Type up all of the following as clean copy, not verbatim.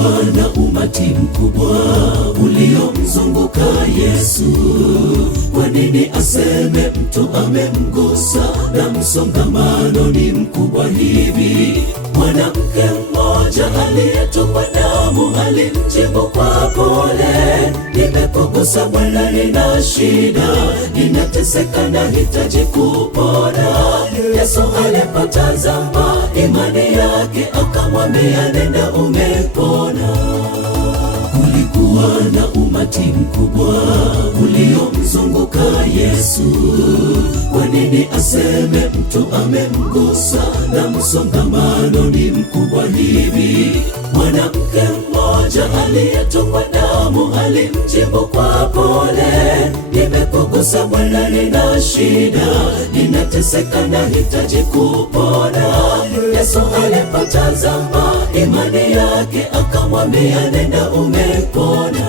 Kulikuwa na umati mkubwa uliomzunguka Yesu. Kwa nini aseme mtu amemgusa na msongamano ni mkubwa hivi? Mwanamke mmoja aliyetokwa damu alimjibu kwa pole, nimekugusa Bwana, nina shida, ninateseka, nahitaji kupona. Yesu alipotazama imani yake akamwambia, nenda, umepona. Kulikuwa na umati mkubwa uliomzunguka Yesu. Kwa nini aseme mtu amemgusa na msongamano ni mkubwa hivi? Mwanamke mmoja aliyetokwa damu alimjibu kwa pole, nimekugusa Bwana, nina shida, ninateseka, nahitaji kupona. Yesu alipotazama imani yake akamwambia, nenda, umepona.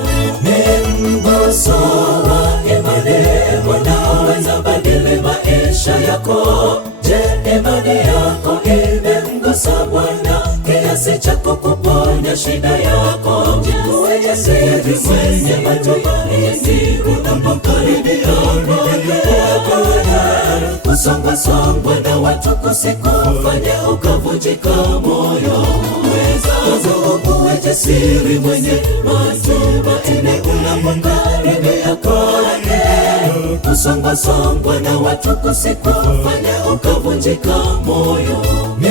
Ni mguso wa imani, unaweza badili maisha yako. Je, imani yako imemgusa Bwana kiasi cha kuponya shida yako? Uwe jasiri mwenye matumaini unapomkaribia kusongwa na watu kusikufanya ukavunjika moyo. Uwe jasiri mwenye matumaini unapomkaribia kusongwa na watu kusikufanya ukavunjika moyo. Ni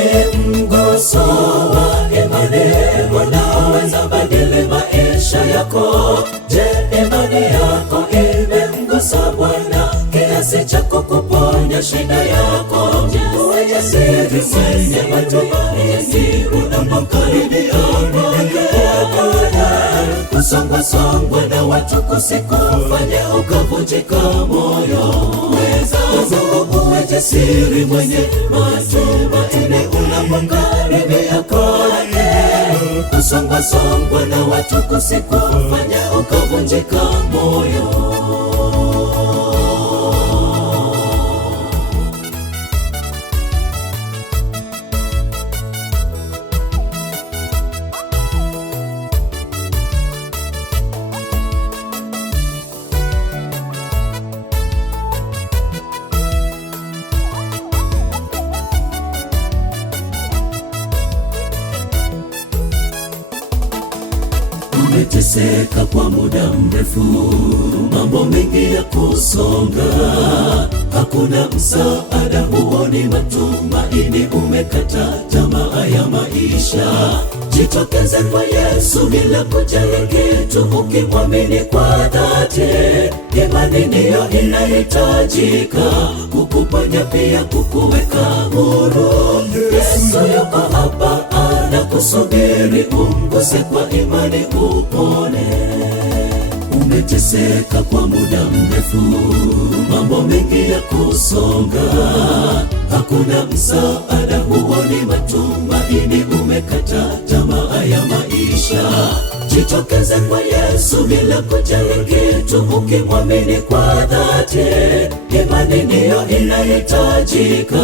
mguso wa imani, unaweza badili maisha yako. Je, imani yako imemgusa Bwana kiasi cha kuponya shida yako? Uwe jasiri mwenye matumaini unapomkaribia kusongwa na watu kusikufanya ukavunjika moyo. Uwe jasiri mwenye matumaini unapomkaribia kusongwa na watu kusikufanya ukavunjika moyo. Umeteseka kwa muda mrefu, mambo mengi ya kusonga, hakuna msaada, huoni matumaini, umekata tamaa ya maisha. Jitokeze kwa Yesu bila kujali kitu, ukimwamini kwa dhati. Imani ndiyo inahitajika kukuponya, pia kukuweka huru. Yesu yuko hapa anakusubiri, umguse kwa imani upone. Umeteseka kwa muda mrefu, mambo mengi ya kusonga, hakuna msaada, huoni matumaini, umekata tamaa ya maisha. Jitokeze kwa Yesu bila kujali kitu, ukimwamini kwa dhati. Imani ndiyo inahitajika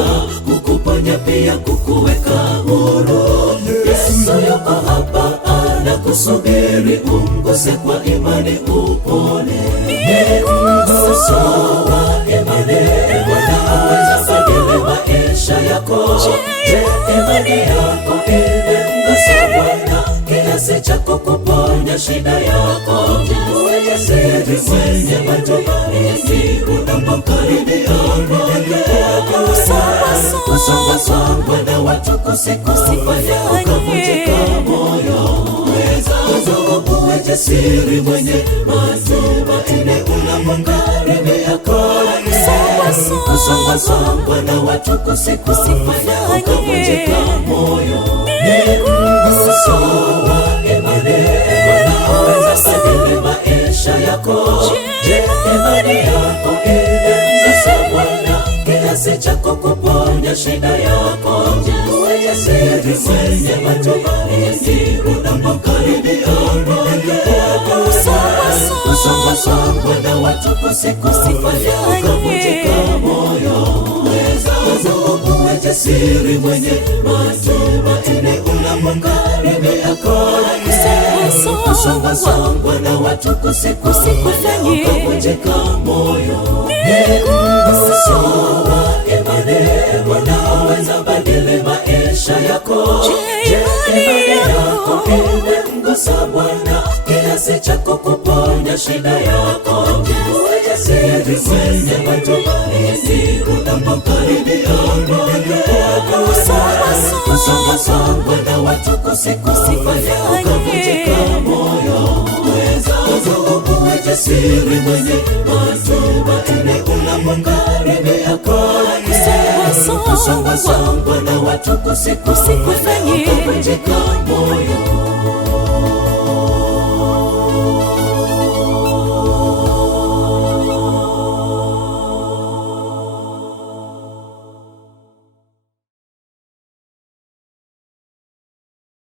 kukuponya, pia kukuweka huru. Yesu yuko hapa anakusubiri, umguse kwa imani upone. Ni mguso wa imani, unaweza badili maisha yako. Je, imani yako imemgusa Bwana kiasi cha kuponya shida yako? Uwe jasiri mwenye matumaini unapomkaribia kusongwa na watu kusikufanya ukavunjika moyo. Uwe jasiri mwenye matumaini unapomkaribia kusongwa na watu kusikufanya ukavunjika moyo. Ni mguso wa imani, unaweza badili maisha yako. Je, imani yako imemgusa Bwana kiasi cha kuponya shida yako? Uwe jasiri mwenye matumaini unapomkaribia kusongwa na watu kusikufanya ukavunjika moyo. uwe jasiri mwenye matumaini unapokaribia kona. Kusongwa na watu kusikufanye ukavunjika moyo. Ni mguso wa imani unaoweza badili maisha yako. Je, imani yako imemgusa Bwana kiasi cha kukuponya shida yako? Uwe jasiri mwenye matumaini unapokaribia kona. Kusongwa na watu kusikufanye ukavunjika moyo. Uwe jasiri mwenye matumaini unapokaribia kona. Kusongwa na watu kusikufanye ukavunjika moyo.